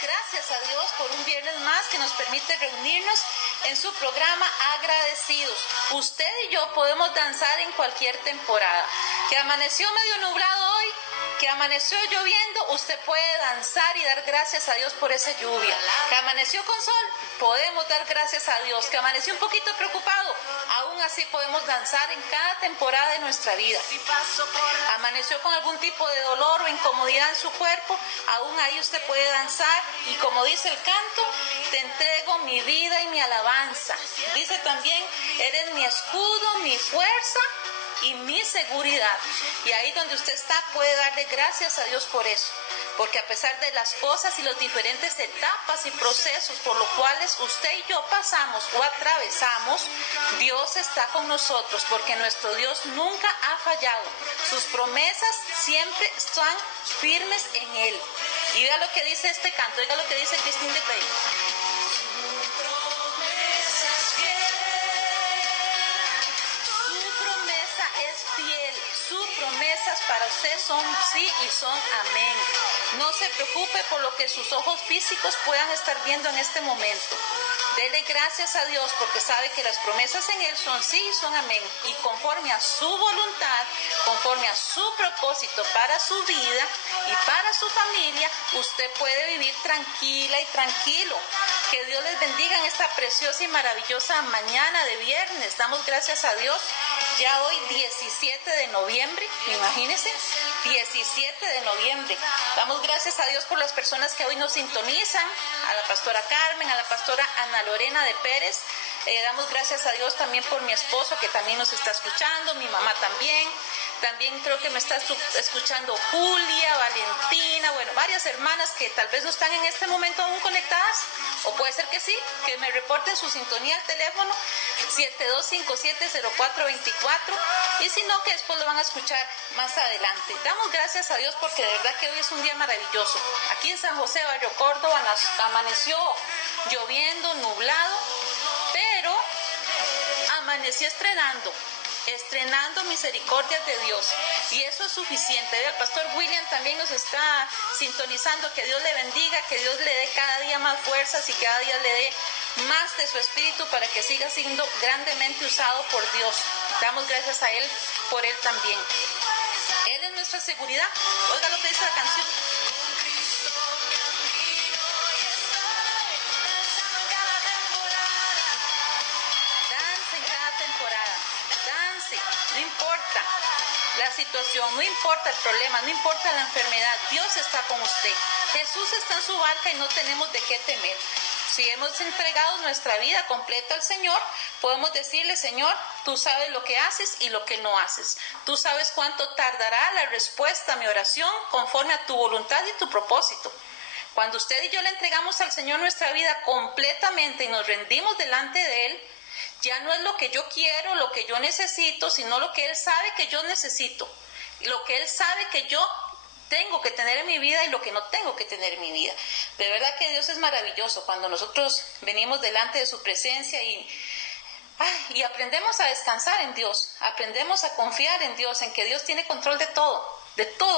gracias a Dios por un viernes más que nos permite reunirnos en su programa Agradecidos. Usted y yo podemos danzar en cualquier temporada. Que amaneció medio nublado hoy, que amaneció lloviendo, usted puede danzar y dar gracias a Dios por esa lluvia. Que amaneció con sol, podemos dar gracias a Dios. Que amaneció un poquito preocupado, aún así podemos danzar en cada temporada de nuestra vida. Amaneció con algún tipo de dolor o incomodidad en su cuerpo, aún ahí usted puede danzar y como dice el canto, te entrego mi vida y mi alabanza. Dice también, eres mi escudo, mi fuerza y mi seguridad. Y ahí donde usted está puede darle gracias a Dios por eso, porque a pesar de las cosas y las diferentes etapas y procesos por los cuales usted y yo pasamos o atravesamos, Dios está con nosotros, porque nuestro Dios nunca ha fallado. Sus promesas siempre están firmes en Él. Y vea lo que dice este canto, oiga lo que dice Christine de Pey. Sus promesas para usted son sí y son amén. No se preocupe por lo que sus ojos físicos puedan estar viendo en este momento. Dele gracias a Dios porque sabe que las promesas en Él son sí y son amén. Y conforme a su voluntad, conforme a su propósito para su vida y para su familia, usted puede vivir tranquila y tranquilo. Que Dios les bendiga en esta preciosa y maravillosa mañana de viernes. Damos gracias a Dios. Ya hoy 17 de noviembre, imagínense, 17 de noviembre. Damos gracias a Dios por las personas que hoy nos sintonizan, a la pastora Carmen, a la pastora Ana Lorena de Pérez. Damos gracias a Dios también por mi esposo que también nos está escuchando, mi mamá también. También creo que me está escuchando Julia, Valentina, bueno, varias hermanas que tal vez no están en este momento aún conectadas, o puede ser que sí, que me reporten su sintonía al teléfono 7257-0424, y si no, que después lo van a escuchar más adelante. Damos gracias a Dios porque de verdad que hoy es un día maravilloso. Aquí en San José, Barrio Córdoba, amaneció lloviendo, nublado, pero amaneció estrenando misericordias de Dios, y eso es suficiente. El pastor William también nos está sintonizando. Que Dios le bendiga, que Dios le dé cada día más fuerzas y cada día le dé más de su espíritu para que siga siendo grandemente usado por Dios. Damos gracias a Él por Él también. Él es nuestra seguridad. Oiga lo que dice la canción. No importa la situación, no importa el problema, no importa la enfermedad, Dios está con usted. Jesús está en su barca y no tenemos de qué temer. Si hemos entregado nuestra vida completa al Señor, podemos decirle: Señor, tú sabes lo que haces y lo que no haces. Tú sabes cuánto tardará la respuesta a mi oración conforme a tu voluntad y tu propósito. Cuando usted y yo le entregamos al Señor nuestra vida completamente y nos rendimos delante de Él, ya no es lo que yo quiero, lo que yo necesito, sino lo que Él sabe que yo necesito, lo que Él sabe que yo tengo que tener en mi vida y lo que no tengo que tener en mi vida. De verdad que Dios es maravilloso cuando nosotros venimos delante de su presencia y aprendemos a descansar en Dios, aprendemos a confiar en Dios, en que Dios tiene control de todo,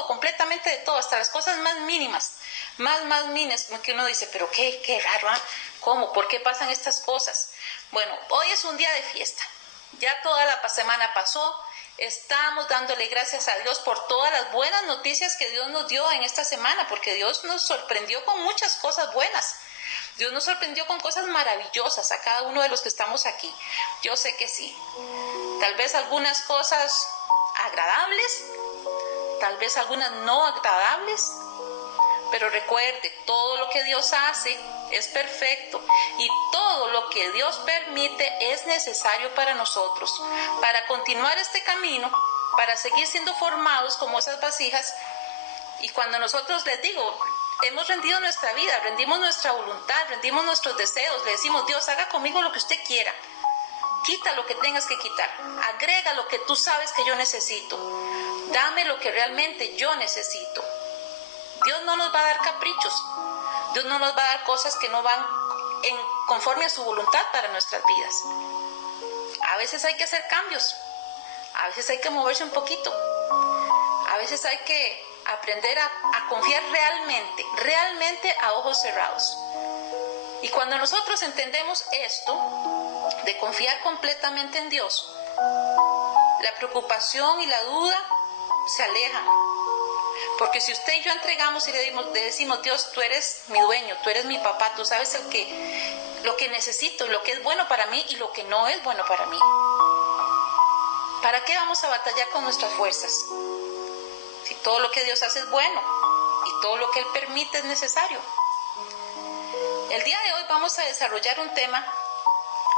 completamente de todo, hasta las cosas más mínimas, más mínimas, que uno dice, pero qué raro, ¿eh? ¿Cómo? ¿Por qué pasan estas cosas? Bueno, hoy es un día de fiesta. Ya toda la semana pasó. Estamos dándole gracias a Dios por todas las buenas noticias que Dios nos dio en esta semana, porque Dios nos sorprendió con muchas cosas buenas. Dios nos sorprendió con cosas maravillosas a cada uno de los que estamos aquí. Yo sé que sí. Tal vez algunas cosas agradables, tal vez algunas no agradables. Pero recuerde, todo lo que Dios hace es perfecto y todo lo que Dios permite es necesario para nosotros, para continuar este camino, para seguir siendo formados como esas vasijas. Y cuando nosotros, les digo, hemos rendido nuestra vida, rendimos nuestra voluntad, rendimos nuestros deseos, le decimos: Dios, haga conmigo lo que usted quiera, quita lo que tengas que quitar, agrega lo que tú sabes que yo necesito, dame lo que realmente yo necesito. Dios no nos va a dar caprichos. Dios no nos va a dar cosas que no van conforme a su voluntad para nuestras vidas. A veces hay que hacer cambios. A veces hay que moverse un poquito. A veces hay que aprender a confiar realmente a ojos cerrados. Y cuando nosotros entendemos esto, de confiar completamente en Dios, la preocupación y la duda se alejan. Porque si usted y yo entregamos y le decimos, Dios, tú eres mi dueño, tú eres mi papá, tú sabes lo que necesito, lo que es bueno para mí y lo que no es bueno para mí. ¿Para qué vamos a batallar con nuestras fuerzas? Si todo lo que Dios hace es bueno y todo lo que Él permite es necesario. El día de hoy vamos a desarrollar un tema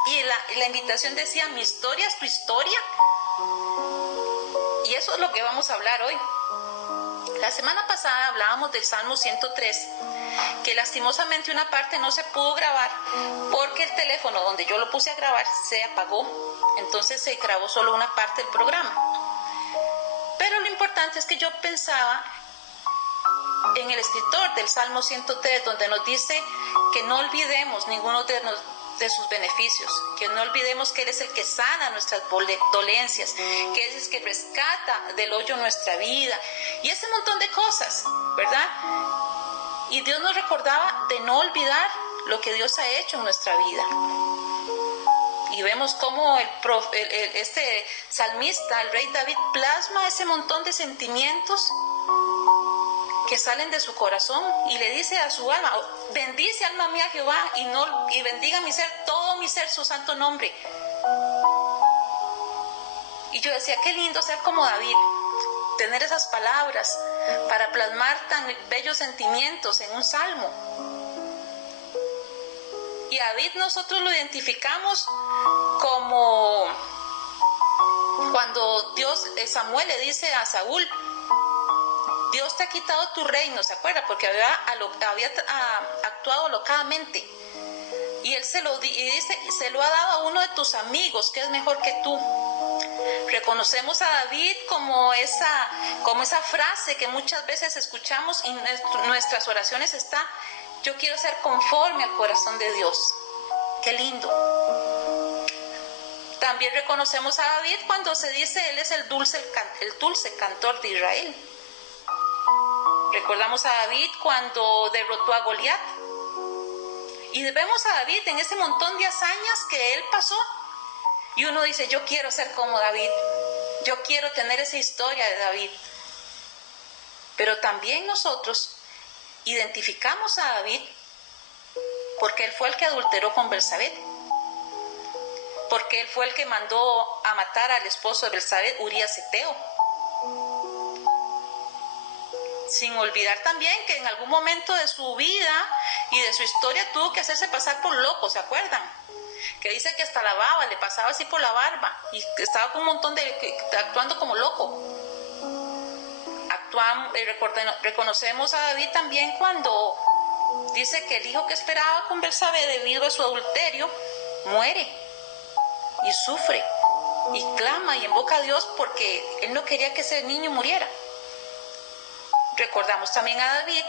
y la invitación decía, mi historia es tu historia. Y eso es lo que vamos a hablar hoy. La semana pasada hablábamos del Salmo 103, que lastimosamente una parte no se pudo grabar porque el teléfono donde yo lo puse a grabar se apagó. Entonces se grabó solo una parte del programa. Pero lo importante es que yo pensaba en el escritor del Salmo 103, donde nos dice que no olvidemos ninguno de sus beneficios, que no olvidemos que Él es el que sana nuestras dolencias, que Él es el que rescata del hoyo nuestra vida y ese montón de cosas, ¿verdad? Y Dios nos recordaba de no olvidar lo que Dios ha hecho en nuestra vida. Y vemos cómo este salmista, el rey David, plasma ese montón de sentimientos que salen de su corazón y le dice a su alma, bendice alma mía Jehová y bendiga mi ser, todo mi ser, su santo nombre. Y yo decía, qué lindo ser como David, tener esas palabras para plasmar tan bellos sentimientos en un salmo. Y a David nosotros lo identificamos como cuando Samuel le dice a Saúl, Dios te ha quitado tu reino, ¿se acuerda? Porque había actuado locadamente. Y Él se lo ha dado a uno de tus amigos, que es mejor que tú. Reconocemos a David como esa frase que muchas veces escuchamos y en nuestras oraciones está, yo quiero ser conforme al corazón de Dios. Qué lindo. También reconocemos a David cuando se dice, Él es el dulce cantor de Israel. Recordamos a David cuando derrotó a Goliat. Y vemos a David en ese montón de hazañas que él pasó. Y uno dice, yo quiero ser como David. Yo quiero tener esa historia de David. Pero también nosotros identificamos a David porque él fue el que adulteró con Betsabé. Porque él fue el que mandó a matar al esposo de Betsabé, Urías Eteo. Sin olvidar también que en algún momento de su vida y de su historia tuvo que hacerse pasar por loco, ¿se acuerdan? Que dice que hasta la baba le pasaba así por la barba y estaba con un montón actuando como loco. Reconocemos a David también cuando dice que el hijo que esperaba con Betsabé debido a su adulterio muere y sufre y clama y invoca a Dios porque él no quería que ese niño muriera. Recordamos también a David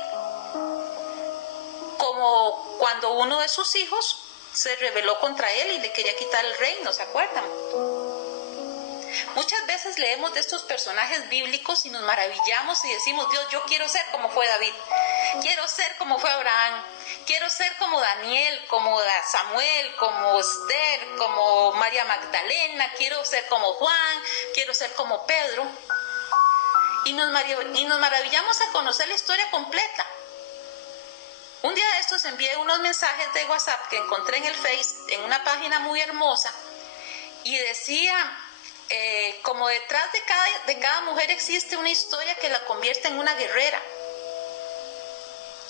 como cuando uno de sus hijos se rebeló contra él y le quería quitar el reino, ¿se acuerdan? Muchas veces leemos de estos personajes bíblicos y nos maravillamos y decimos, Dios, yo quiero ser como fue David, quiero ser como fue Abraham, quiero ser como Daniel, como Samuel, como Esther, como María Magdalena, quiero ser como Juan, quiero ser como Pedro. Y nos maravillamos a conocer la historia completa. Un día de estos envié unos mensajes de WhatsApp que encontré en el Face, en una página muy hermosa, y decía, como detrás de cada mujer existe una historia que la convierte en una guerrera.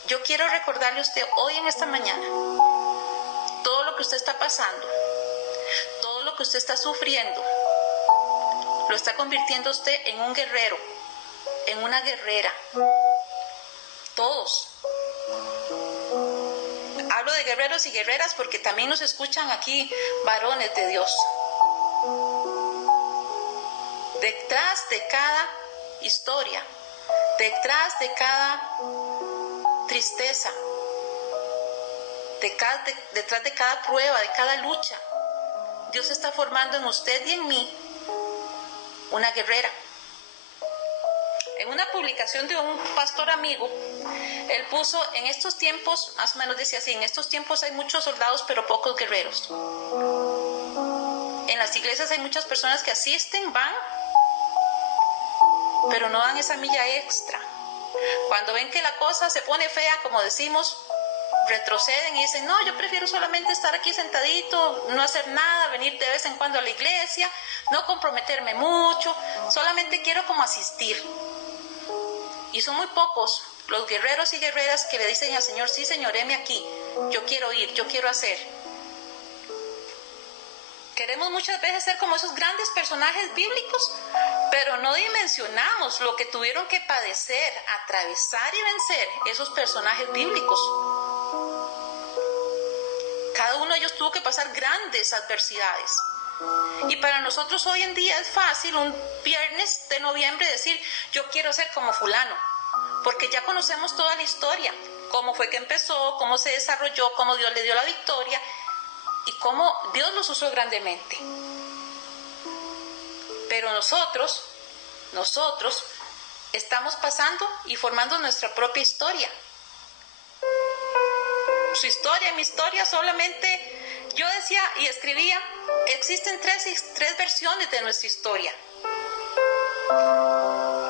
Yo quiero recordarle a usted hoy en esta mañana, todo lo que usted está pasando, todo lo que usted está sufriendo, lo está convirtiendo usted en un guerrero, en una guerrera. Todos. Hablo de guerreros y guerreras porque también nos escuchan aquí varones de Dios. Detrás de cada historia, detrás de cada tristeza, detrás de cada prueba, de cada lucha, Dios está formando en usted y en mí una guerrera. En una publicación de un pastor amigo, él puso, en estos tiempos, más o menos decía así, en estos tiempos hay muchos soldados pero pocos guerreros. En las iglesias hay muchas personas que asisten, van, pero no dan esa milla extra. Cuando ven que la cosa se pone fea, como decimos, retroceden y dicen, no, yo prefiero solamente estar aquí sentadito, no hacer nada, venir de vez en cuando a la iglesia, no comprometerme mucho, solamente quiero como asistir. Y son muy pocos los guerreros y guerreras que le dicen al Señor, sí, Señor, heme aquí, yo quiero ir, yo quiero hacer. Queremos muchas veces ser como esos grandes personajes bíblicos, pero no dimensionamos lo que tuvieron que padecer, atravesar y vencer esos personajes bíblicos. Cada uno de ellos tuvo que pasar grandes adversidades. Y para nosotros hoy en día es fácil un viernes de noviembre decir, yo quiero ser como fulano, porque ya conocemos toda la historia, cómo fue que empezó, cómo se desarrolló, cómo Dios le dio la victoria y cómo Dios los usó grandemente. Pero nosotros estamos pasando y formando nuestra propia historia. Su historia y mi historia solamente, yo decía y escribía, existen tres versiones de nuestra historia.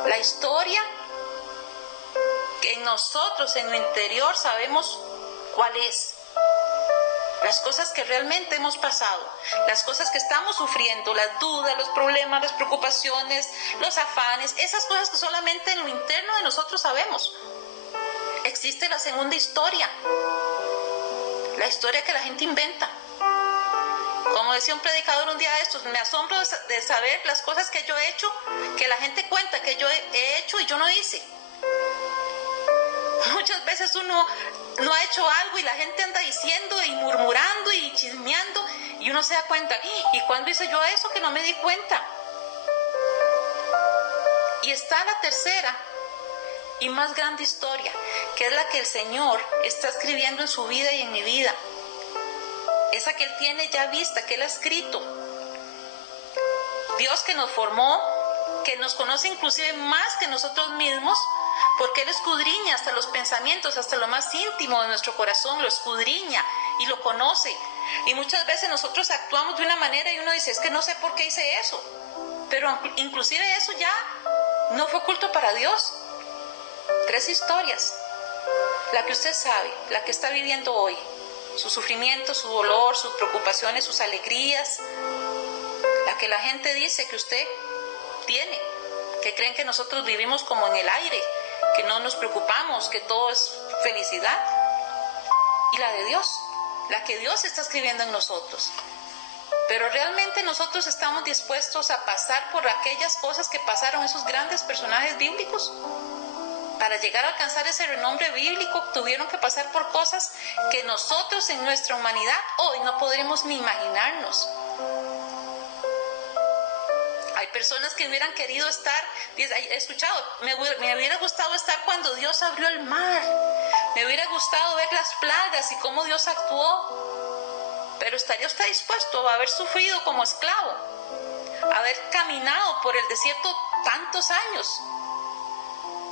La historia que en nosotros, en lo interior, sabemos cuál es. Las cosas que realmente hemos pasado, las cosas que estamos sufriendo, las dudas, los problemas, las preocupaciones, los afanes, esas cosas que solamente en lo interno de nosotros sabemos. Existe la segunda historia, la historia que la gente inventa. Como decía un predicador un día de estos, me asombro de saber las cosas que yo he hecho, que la gente cuenta que yo he hecho y yo no hice. Muchas veces uno no ha hecho algo y la gente anda diciendo y murmurando y chismeando y uno se da cuenta, ¿y cuándo hice yo eso que no me di cuenta? Y está la tercera y más grande historia, que es la que el Señor está escribiendo en su vida y en mi vida. Esa que Él tiene ya vista, que Él ha escrito. Dios que nos formó, que nos conoce inclusive más que nosotros mismos, porque Él escudriña hasta los pensamientos, hasta lo más íntimo de nuestro corazón, lo escudriña y lo conoce. Y muchas veces nosotros actuamos de una manera y uno dice, es que no sé por qué hice eso. Pero inclusive eso ya no fue oculto para Dios. 3 historias. La que usted sabe, la que está viviendo hoy. Su sufrimiento, su dolor, sus preocupaciones, sus alegrías. La que la gente dice que usted tiene, que creen que nosotros vivimos como en el aire, que no nos preocupamos, que todo es felicidad. Y la de Dios, la que Dios está escribiendo en nosotros. Pero realmente nosotros estamos dispuestos a pasar por aquellas cosas que pasaron esos grandes personajes bíblicos. Para llegar a alcanzar ese renombre bíblico tuvieron que pasar por cosas que nosotros en nuestra humanidad hoy no podremos ni imaginarnos. Hay personas que hubieran querido estar, he escuchado, me hubiera gustado estar cuando Dios abrió el mar, me hubiera gustado ver las plagas y cómo Dios actuó, pero ¿estaría usted dispuesto a haber sufrido como esclavo, a haber caminado por el desierto tantos años?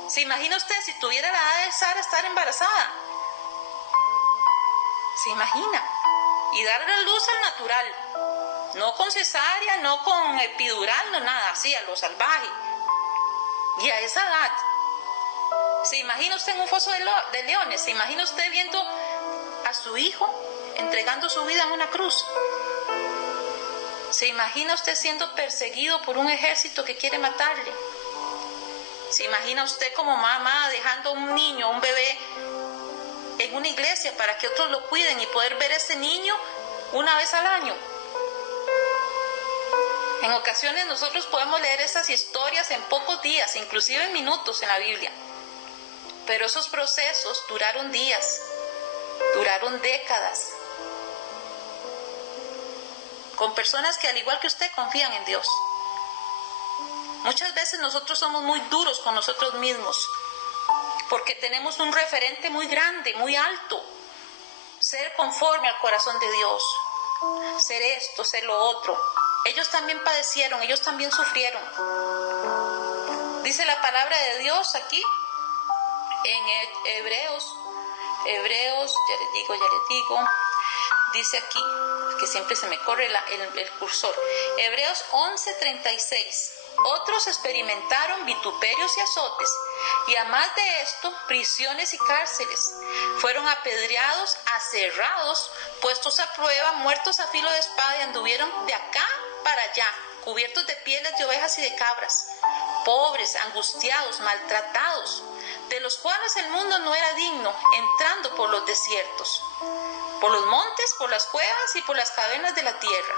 ¿Se imagina usted si tuviera la edad de Sara estar embarazada? ¿Se imagina? Y darle luz al natural. No con cesárea, no con epidural, no nada, así a lo salvaje. Y a esa edad, ¿se imagina usted en un foso de leones? ¿Se imagina usted viendo a su hijo entregando su vida en una cruz? ¿Se imagina usted siendo perseguido por un ejército que quiere matarle? ¿Se imagina usted como mamá dejando a un niño, un bebé, en una iglesia para que otros lo cuiden y poder ver a ese niño una vez al año? En ocasiones nosotros podemos leer esas historias en pocos días, inclusive en minutos en la Biblia. Pero esos procesos duraron días, duraron décadas. Con personas que al igual que usted confían en Dios. Muchas veces nosotros somos muy duros con nosotros mismos, porque tenemos un referente muy grande, muy alto. Ser conforme al corazón de Dios, ser esto, ser lo otro. Ellos también padecieron, ellos también sufrieron. Dice la palabra de Dios aquí en Hebreos, ya les digo, dice aquí, que siempre se me corre el cursor, Hebreos 11:36. Otros experimentaron vituperios y azotes, y además de esto, prisiones y cárceles. Fueron apedreados, aserrados, puestos a prueba, muertos a filo de espada, y anduvieron de acá para allá, cubiertos de pieles de ovejas y de cabras, pobres, angustiados, maltratados, de los cuales el mundo no era digno, entrando por los desiertos, por los montes, por las cuevas y por las cavernas de la tierra.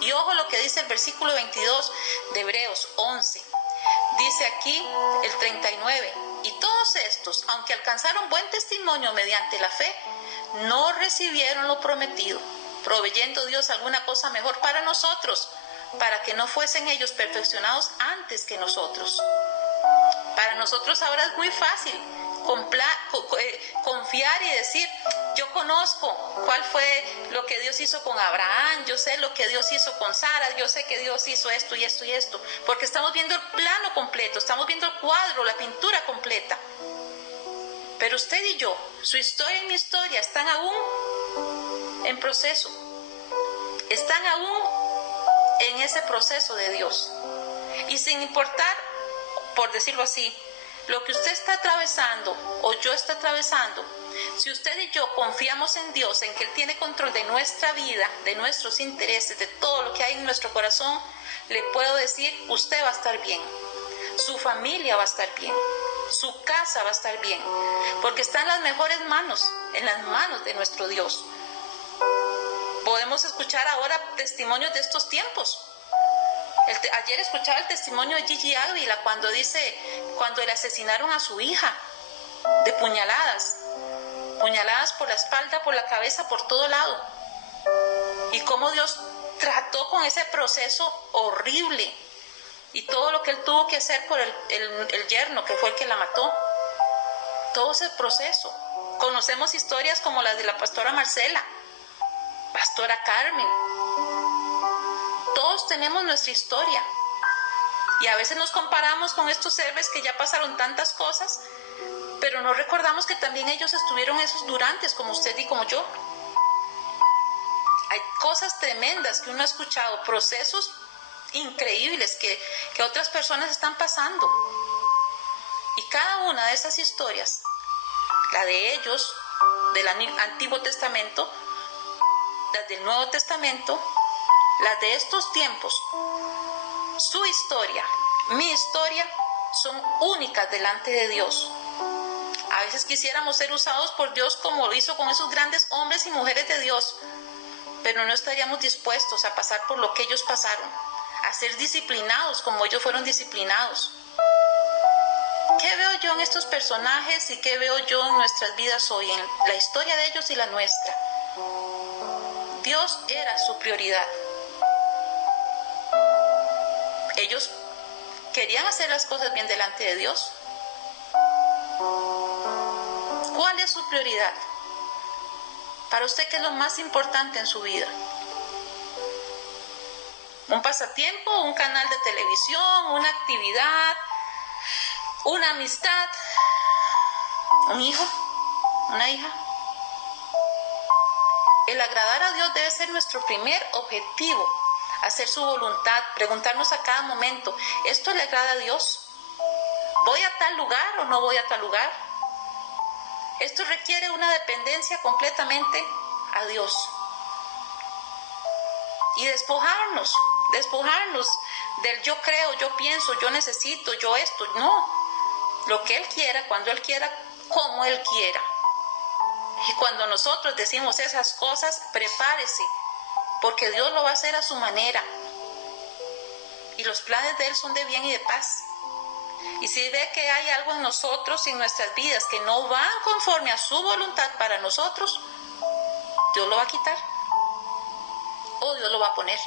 Y ojo lo que dice el versículo 22 de Hebreos 11. Dice aquí el 39. Y todos estos, aunque alcanzaron buen testimonio mediante la fe, no recibieron lo prometido, proveyendo Dios alguna cosa mejor para nosotros, para que no fuesen ellos perfeccionados antes que nosotros. Para nosotros ahora es muy fácil confiar y decir, yo conozco cuál fue lo que Dios hizo con Abraham, yo sé lo que Dios hizo con Sara, yo sé que Dios hizo esto y esto y esto, porque estamos viendo el plano completo, estamos viendo el cuadro, la pintura completa. Pero usted y yo, su historia y mi historia están aún en proceso, están aún en ese proceso de Dios. Y sin importar, por decirlo así, lo que usted está atravesando o yo está atravesando, si usted y yo confiamos en Dios, en que Él tiene control de nuestra vida, de nuestros intereses, de todo lo que hay en nuestro corazón, le puedo decir, usted va a estar bien, su familia va a estar bien, su casa va a estar bien, porque está en las mejores manos, en las manos de nuestro Dios. Podemos escuchar ahora testimonios de estos tiempos. Ayer escuchaba el testimonio de Gigi Ávila cuando le asesinaron a su hija de puñaladas por la espalda, por la cabeza, por todo lado, y cómo Dios trató con ese proceso horrible y todo lo que él tuvo que hacer por el yerno que fue el que la mató, todo ese proceso. Conocemos historias como las de la pastora Marcela, pastora Carmen. Todos tenemos nuestra historia y a veces nos comparamos con estos héroes que ya pasaron tantas cosas, pero no recordamos que también ellos estuvieron esos durantes como usted y como yo. Hay cosas tremendas que uno ha escuchado, procesos increíbles que otras personas están pasando, y cada una de esas historias, la de ellos del Antiguo Testamento, las del Nuevo Testamento, las de estos tiempos, su historia, mi historia, son únicas delante de Dios. A veces quisiéramos ser usados por Dios como lo hizo con esos grandes hombres y mujeres de Dios, pero no estaríamos dispuestos a pasar por lo que ellos pasaron, a ser disciplinados como ellos fueron disciplinados. ¿Qué veo yo en estos personajes y qué veo yo en nuestras vidas hoy, en la historia de ellos y la nuestra? Dios era su prioridad. Ellos querían hacer las cosas bien delante de Dios. ¿Cuál es su prioridad? Para usted, ¿qué es lo más importante en su vida? ¿Un pasatiempo, un canal de televisión, una actividad, una amistad, un hijo, una hija? El agradar a Dios debe ser nuestro primer objetivo. Hacer su voluntad, preguntarnos a cada momento, ¿esto le agrada a Dios? ¿Voy a tal lugar o no voy a tal lugar? Esto requiere una dependencia completamente a Dios. Y despojarnos del yo creo, yo pienso, yo necesito, yo esto. No, lo que Él quiera, cuando Él quiera, como Él quiera. Y cuando nosotros decimos esas cosas, prepárese, porque Dios lo va a hacer a su manera. Y los planes de Él son de bien y de paz. Y si ve que hay algo en nosotros y en nuestras vidas que no van conforme a su voluntad para nosotros, Dios lo va a quitar. O Dios lo va a poner.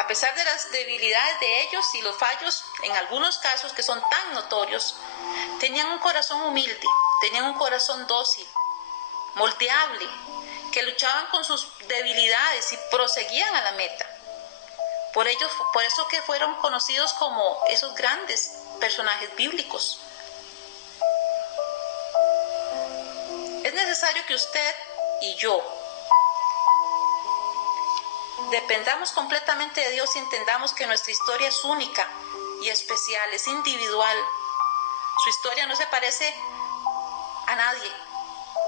A pesar de las debilidades de ellos y los fallos, en algunos casos que son tan notorios, tenían un corazón humilde, tenían un corazón dócil, moldeable, que luchaban con sus debilidades y proseguían a la meta. Por eso que fueron conocidos como esos grandes personajes bíblicos. Es necesario que usted y yo dependamos completamente de Dios y entendamos que nuestra historia es única y especial, es individual. Su historia no se parece a nadie.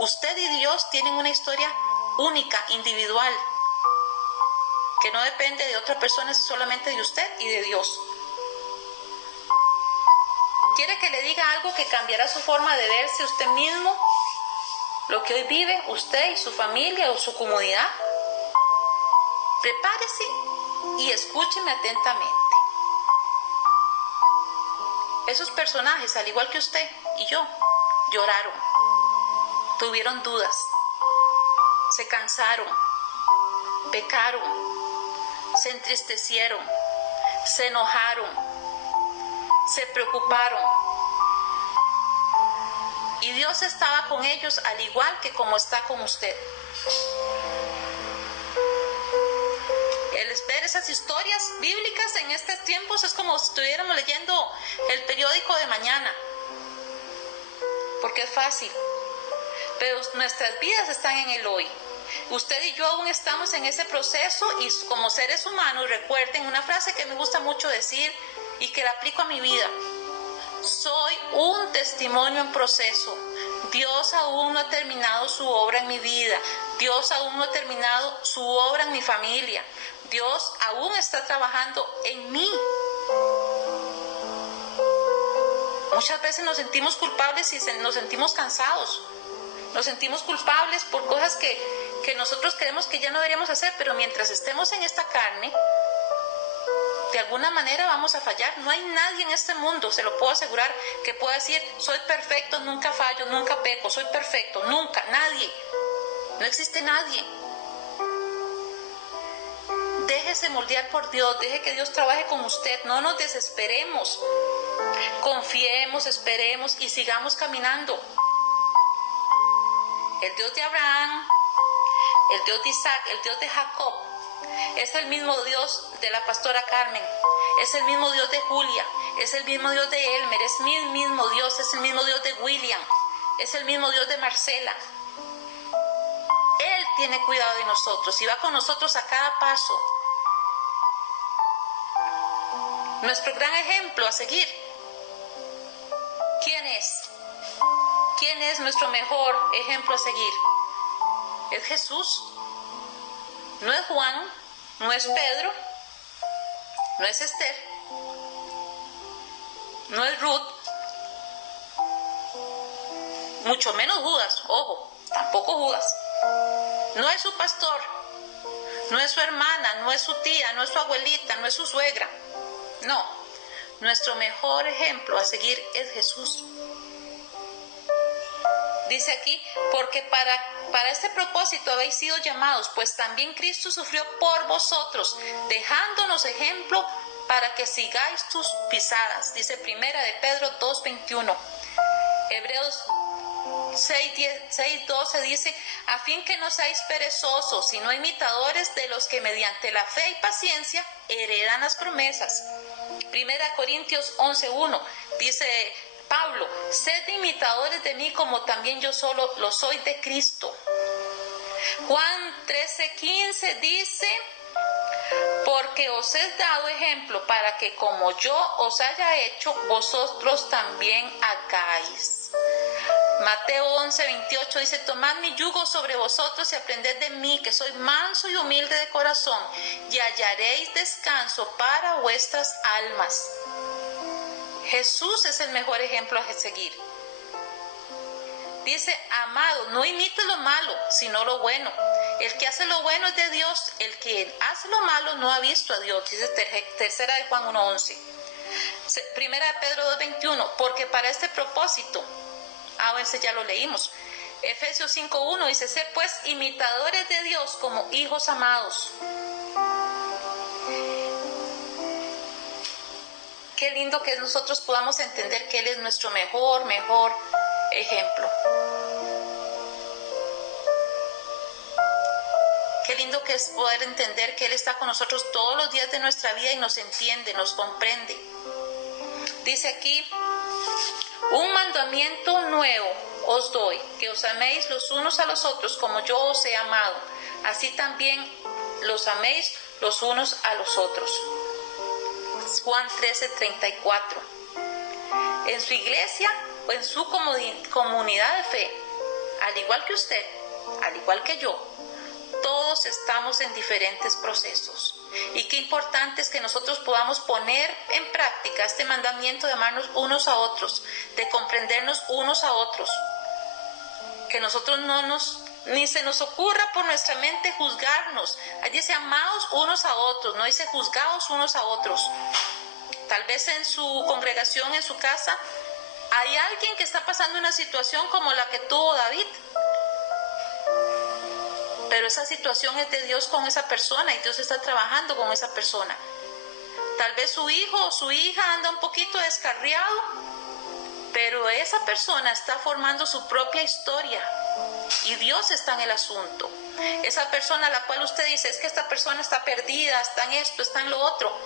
Usted y Dios tienen una historia única, individual, que no depende de otra persona, solamente de usted y de Dios. ¿Quiere que le diga algo que cambiará su forma de verse usted mismo? Lo que hoy vive usted y su familia o su comunidad. Prepárese y escúcheme atentamente. Esos personajes, al igual que usted y yo, lloraron, tuvieron dudas, se cansaron, pecaron, se entristecieron, se enojaron, se preocuparon. Y Dios estaba con ellos al igual que como está con usted. El ver esas historias bíblicas en estos tiempos es como si estuviéramos leyendo el periódico de mañana, porque es fácil, pero nuestras vidas están en el hoy. Usted y yo aún estamos en ese proceso y como seres humanos, recuerden una frase que me gusta mucho decir y que la aplico a mi vida: soy un testimonio en proceso. Dios aún no ha terminado su obra en mi vida. Dios aún no ha terminado su obra en mi familia. Dios aún está trabajando en mí. Muchas veces nos sentimos culpables y nos sentimos cansados. Nos sentimos culpables por cosas que nosotros creemos que ya no deberíamos hacer, pero mientras estemos en esta carne, de alguna manera vamos a fallar. No hay nadie en este mundo, se lo puedo asegurar, que pueda decir: soy perfecto, nunca fallo, nunca peco, soy perfecto, nunca, nadie. No existe nadie. Déjese moldear por Dios, deje que Dios trabaje con usted, no nos desesperemos. Confiemos, esperemos y sigamos caminando. El Dios de Abraham, el Dios de Isaac, el Dios de Jacob, es el mismo Dios de la pastora Carmen, es el mismo Dios de Julia, es el mismo Dios de Elmer, es el mismo Dios, es el mismo Dios de William, es el mismo Dios de Marcela. Él tiene cuidado de nosotros y va con nosotros a cada paso. Nuestro gran ejemplo a seguir, ¿quién es? ¿Quién es nuestro mejor ejemplo a seguir? Es Jesús. No es Juan, no es Pedro, no es Esther, no es Ruth, mucho menos Judas, ojo, tampoco Judas. No es su pastor, no es su hermana, no es su tía, no es su abuelita, no es su suegra. No, nuestro mejor ejemplo a seguir es Jesús. Dice aquí: porque para este propósito habéis sido llamados, pues también Cristo sufrió por vosotros, dejándonos ejemplo para que sigáis tus pisadas. Dice Primera de Pedro 2:21. Hebreos 6:12 dice: a fin que no seáis perezosos, sino imitadores de los que mediante la fe y paciencia heredan las promesas. Primera Corintios 11:1 dice Pablo: sed imitadores de mí como también yo solo lo soy de Cristo. Juan 13:15 dice: porque os he dado ejemplo para que como yo os haya hecho, vosotros también hagáis. Mateo 11:28 dice: tomad mi yugo sobre vosotros y aprended de mí, que soy manso y humilde de corazón, y hallaréis descanso para vuestras almas. Jesús es el mejor ejemplo a seguir. Dice: amado, no imites lo malo, sino lo bueno. El que hace lo bueno es de Dios, el que hace lo malo no ha visto a Dios. Dice tercera de Juan 1:11. Primera de Pedro 2:21, porque para este propósito, ese ya lo leímos. Efesios 5:1 dice: sed pues imitadores de Dios como hijos amados. Qué lindo que nosotros podamos entender que Él es nuestro mejor ejemplo. Qué lindo que es poder entender que Él está con nosotros todos los días de nuestra vida y nos entiende, nos comprende. Dice aquí, un mandamiento nuevo os doy, que os améis los unos a los otros como yo os he amado. Así también los améis los unos a los otros. Juan 13:34. En su iglesia o en su comunidad de fe, al igual que usted, al igual que yo, todos estamos en diferentes procesos. Y qué importante es que nosotros podamos poner en práctica este mandamiento de amarnos unos a otros, de comprendernos unos a otros. Que nosotros ni se nos ocurra por nuestra mente juzgarnos. Allí dice amados unos a otros, no dice juzgados unos a otros. Tal vez en su congregación, en su casa, hay alguien que está pasando una situación como la que tuvo David. Pero esa situación es de Dios con esa persona y Dios está trabajando con esa persona. Tal vez su hijo o su hija anda un poquito descarriado, pero esa persona está formando su propia historia y Dios está en el asunto. Esa persona a la cual usted dice, es que esta persona está perdida, está en esto, está en lo otro.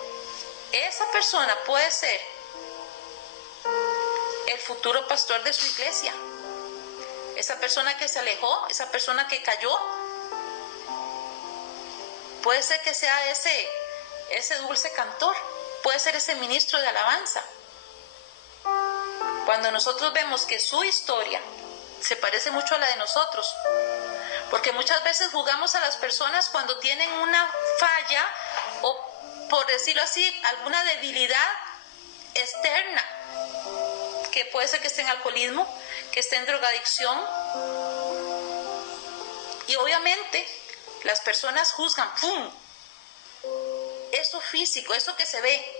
Esa persona puede ser el futuro pastor de su iglesia. Esa persona que se alejó, esa persona que cayó, puede ser que sea ese dulce cantor, puede ser ese ministro de alabanza. Cuando nosotros vemos que su historia se parece mucho a la de nosotros, porque muchas veces juzgamos a las personas cuando tienen una falla o, por decirlo así, alguna debilidad externa, que puede ser que esté en alcoholismo, que esté en drogadicción, y obviamente las personas juzgan, ¡pum!, eso físico, eso que se ve,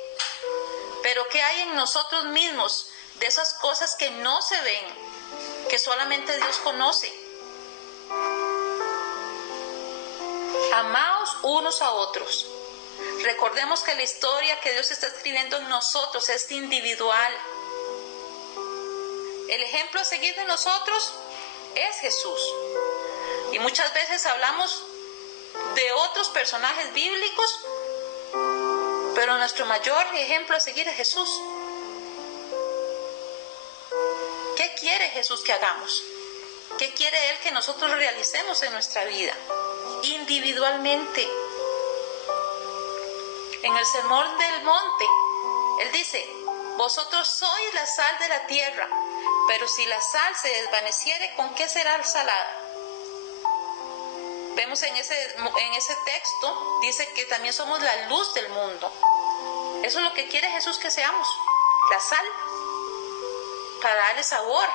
pero ¿qué hay en nosotros mismos de esas cosas que no se ven, que solamente Dios conoce? Amaos unos a otros. Recordemos que la historia que Dios está escribiendo en nosotros es individual. El ejemplo a seguir de nosotros es Jesús. Y muchas veces hablamos de otros personajes bíblicos, pero nuestro mayor ejemplo a seguir es Jesús. ¿Qué quiere Jesús que hagamos? ¿Qué quiere Él que nosotros realicemos en nuestra vida? Individualmente. En el Sermón del Monte, Él dice, vosotros sois la sal de la tierra, pero si la sal se desvaneciere, ¿con qué será salada? Vemos en ese texto, dice que también somos la luz del mundo. Eso es lo que quiere Jesús que seamos, la sal, para darle sabor.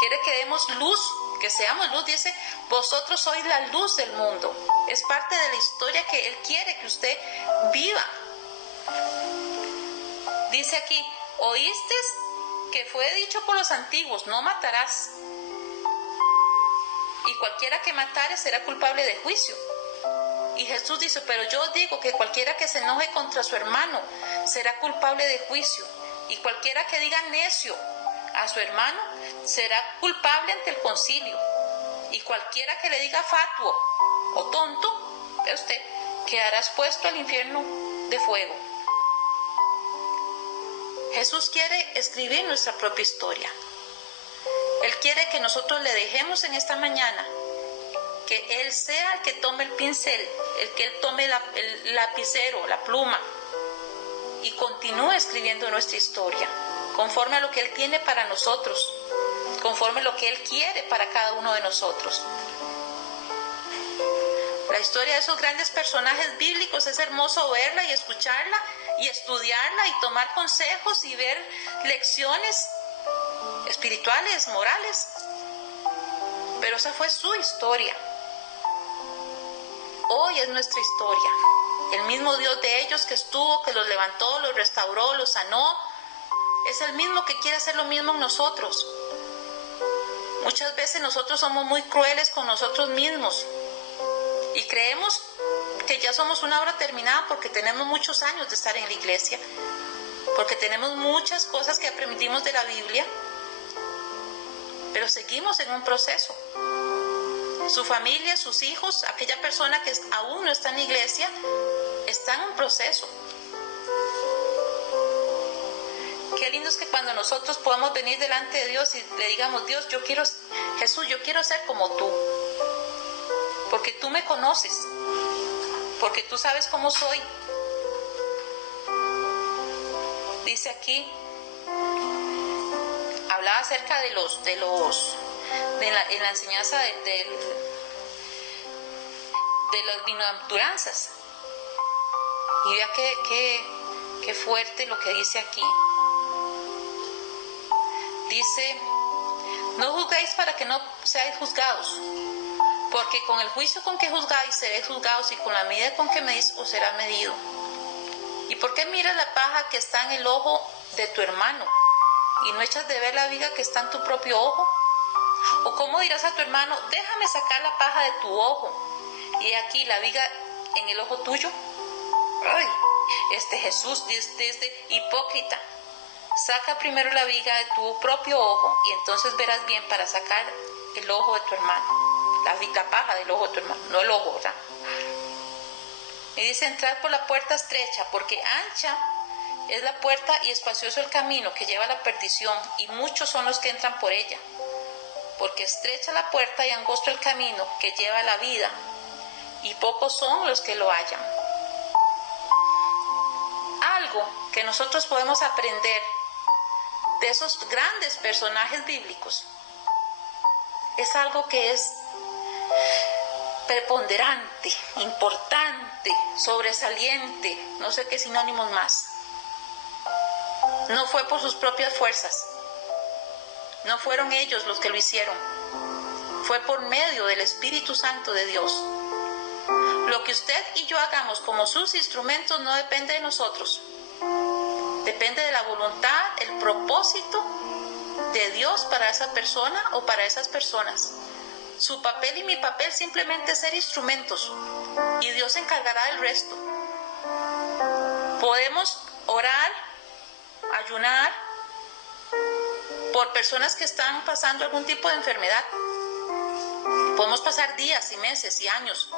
Quiere que demos luz, que seamos luz. Dice, vosotros sois la luz del mundo. Es parte de la historia que Él quiere que usted viva. Dice aquí, oíste que fue dicho por los antiguos, no matarás. Y cualquiera que matare será culpable de juicio. Y Jesús dice, pero yo os digo que cualquiera que se enoje contra su hermano será culpable de juicio. Y cualquiera que diga necio a su hermano será culpable ante el concilio. Y cualquiera que le diga fatuo o tonto, ve usted, quedará expuesto al infierno de fuego. Jesús quiere escribir nuestra propia historia. Él quiere que nosotros le dejemos en esta mañana que Él sea el que tome el pincel, el que Él tome el lapicero, la pluma y continúe escribiendo nuestra historia conforme a lo que Él tiene para nosotros, conforme a lo que Él quiere para cada uno de nosotros. La historia de esos grandes personajes bíblicos es hermoso verla y escucharla y estudiarla y tomar consejos y ver lecciones espirituales, morales, pero esa fue su historia. Hoy es nuestra historia. El mismo Dios de ellos que estuvo, que los levantó, los restauró, los sanó, es el mismo que quiere hacer lo mismo en nosotros. Muchas veces nosotros somos muy crueles con nosotros mismos y creemos que ya somos una obra terminada porque tenemos muchos años de estar en la iglesia, porque tenemos muchas cosas que aprendimos de la Biblia, pero seguimos en un proceso. Su familia, sus hijos, aquella persona que aún no está en la iglesia, está en un proceso. Qué lindo es que cuando nosotros podamos venir delante de Dios y le digamos, Dios, Jesús, yo quiero ser como tú, porque tú me conoces, porque tú sabes cómo soy. Dice aquí, hablaba acerca en la enseñanza de las bienaventuranzas. Y vea qué fuerte lo que dice aquí. Dice, no juzguéis para que no seáis juzgados, porque con el juicio con que juzgáis seréis juzgados, y con la medida con que medís os será medido. ¿Y por qué miras la paja que está en el ojo de tu hermano y no echas de ver la viga que está en tu propio ojo? ¿O cómo dirás a tu hermano, déjame sacar la paja de tu ojo, y aquí la viga en el ojo tuyo? Ay, Jesús desde hipócrita, saca primero la viga de tu propio ojo, y entonces verás bien para sacar el ojo de tu hermano, la paja del ojo de tu hermano, no el ojo, ¿verdad? Y dice, entrad por la puerta estrecha, porque ancha es la puerta y espacioso el camino que lleva a la perdición, y muchos son los que entran por ella. Porque estrecha la puerta y angosto el camino que lleva a la vida, y pocos son los que lo hallan. Algo que nosotros podemos aprender de esos grandes personajes bíblicos es algo que es preponderante, importante, sobresaliente, no sé qué sinónimos más. No fue por sus propias fuerzas, no fueron ellos los que lo hicieron, fue por medio del Espíritu Santo de Dios. Lo que usted y yo hagamos como sus instrumentos no depende de nosotros, depende de la voluntad, el propósito de Dios para esa persona o para esas personas. Su papel y mi papel simplemente es ser instrumentos, y Dios se encargará del resto. Podemos orar, ayunar por personas que están pasando algún tipo de enfermedad. Podemos pasar días y meses y años,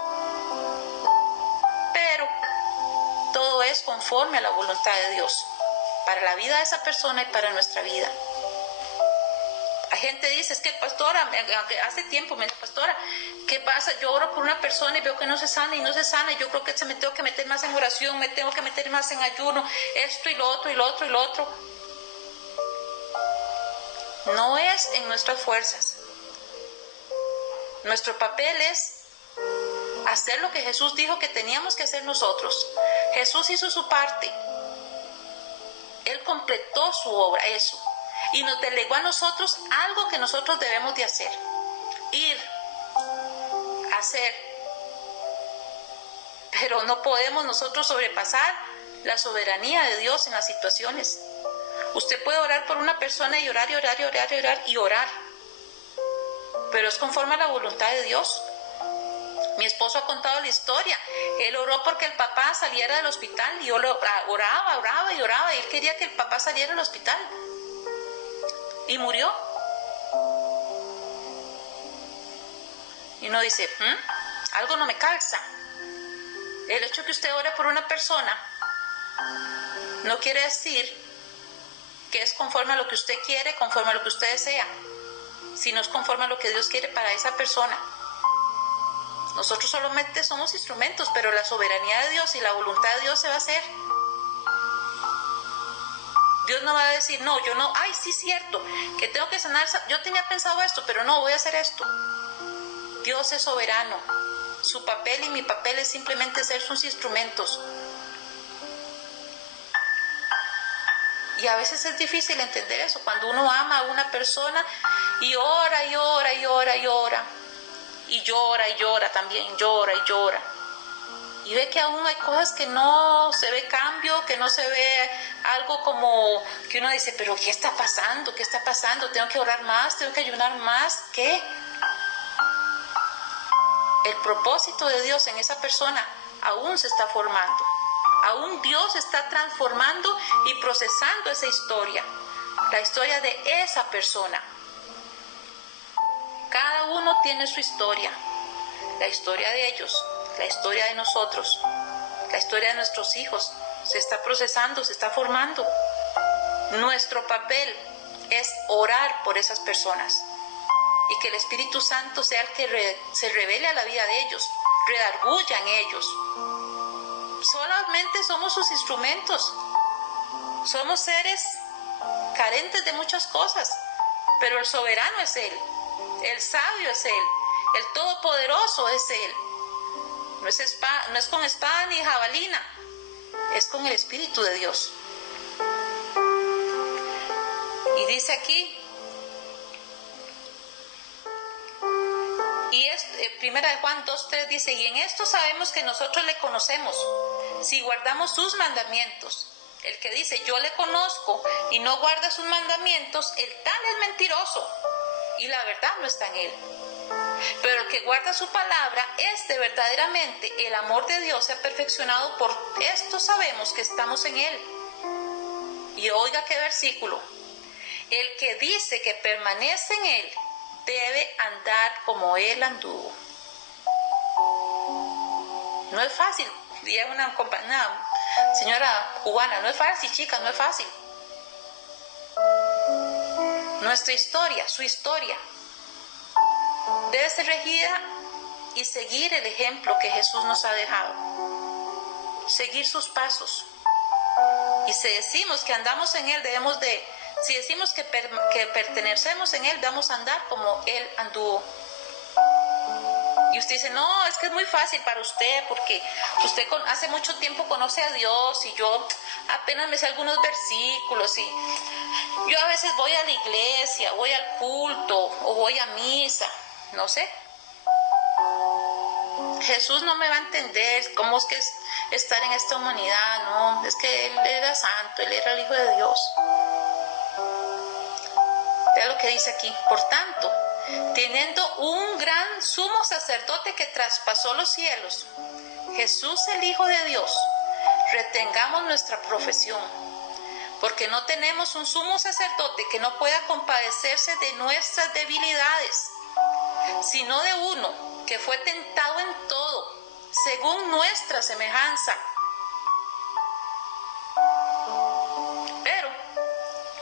pero todo es conforme a la voluntad de Dios, para la vida de esa persona y para nuestra vida. La gente dice, es que pastora, hace tiempo me dice, pastora, ¿qué pasa? Yo oro por una persona y veo que no se sana y no se sana, y yo creo que me tengo que meter más en oración, me tengo que meter más en ayuno, esto y lo otro y lo otro y lo otro. No es en nuestras fuerzas. Nuestro papel es hacer lo que Jesús dijo que teníamos que hacer nosotros. Jesús hizo su parte. Él completó su obra, eso. Y nos delegó a nosotros algo que nosotros debemos de hacer. Ir, hacer. Pero no podemos nosotros sobrepasar la soberanía de Dios en las situaciones. Usted puede orar por una persona y orar y orar y orar y orar y orar. Pero es conforme a la voluntad de Dios. Mi esposo ha contado la historia. Él oró porque el papá saliera del hospital, y oraba y oraba, y él quería que el papá saliera del hospital. Y murió. Y uno dice, algo no me calza. El hecho de que usted ore por una persona no quiere decir que es conforme a lo que usted quiere, conforme a lo que usted desea, sino es conforme a lo que Dios quiere para esa persona. Nosotros solamente somos instrumentos, pero la soberanía de Dios y la voluntad de Dios se va a hacer. Dios no va a decir, no, yo no, ay, sí es cierto, que tengo que sanar, yo tenía pensado esto, pero no, voy a hacer esto. Dios es soberano. Su papel y mi papel es simplemente ser sus instrumentos. Y a veces es difícil entender eso, cuando uno ama a una persona y ora y ora y ora y ora, y llora y llora también, llora y llora, y ve que aún hay cosas que no se ve cambio, que no se ve algo como que uno dice, pero ¿qué está pasando? ¿Qué está pasando? ¿Tengo que orar más? ¿Tengo que ayunar más? ¿Qué? El propósito de Dios en esa persona aún se está formando. Aún Dios está transformando y procesando esa historia, la historia de esa persona. Cada uno tiene su historia. La historia de ellos, la historia de nosotros, la historia de nuestros hijos se está procesando, se está formando. Nuestro papel es orar por esas personas y que el Espíritu Santo sea el que se revele a la vida de ellos, redarguya en ellos. Solamente somos sus instrumentos. Somos seres carentes de muchas cosas, pero el soberano es Él, el sabio es Él, el todopoderoso es Él. No es con espada ni jabalina, es con el Espíritu de Dios. Y dice aquí, y es primera de Juan 2:3 dice, y en esto sabemos que nosotros le conocemos, si guardamos sus mandamientos. El que dice yo le conozco y no guarda sus mandamientos, el tal es mentiroso y la verdad no está en él. Pero el que guarda su palabra, verdaderamente el amor de Dios se ha perfeccionado, por esto sabemos que estamos en él. Y oiga qué versículo, el que dice que permanece en él debe andar como él anduvo. No es fácil, y es una señora cubana, no es fácil, chica, no es fácil. Nuestra historia, su historia, debe ser regida y seguir el ejemplo que Jesús nos ha dejado. Seguir sus pasos. Y si decimos que andamos en Él, si decimos que pertenecemos en Él, debemos andar como Él anduvo. Y usted dice, no, es que es muy fácil para usted, porque usted hace mucho tiempo conoce a Dios y yo apenas me sé algunos versículos y yo a veces voy a la iglesia, voy al culto o voy a misa, no sé. Jesús no me va a entender cómo es que es estar en esta humanidad, no, es que Él era santo, Él era el Hijo de Dios. Vea lo que dice aquí, por tanto, teniendo un gran sumo sacerdote que traspasó los cielos, Jesús el Hijo de Dios, retengamos nuestra profesión, porque no tenemos un sumo sacerdote que no pueda compadecerse de nuestras debilidades, sino de uno que fue tentado en todo, según nuestra semejanza, pero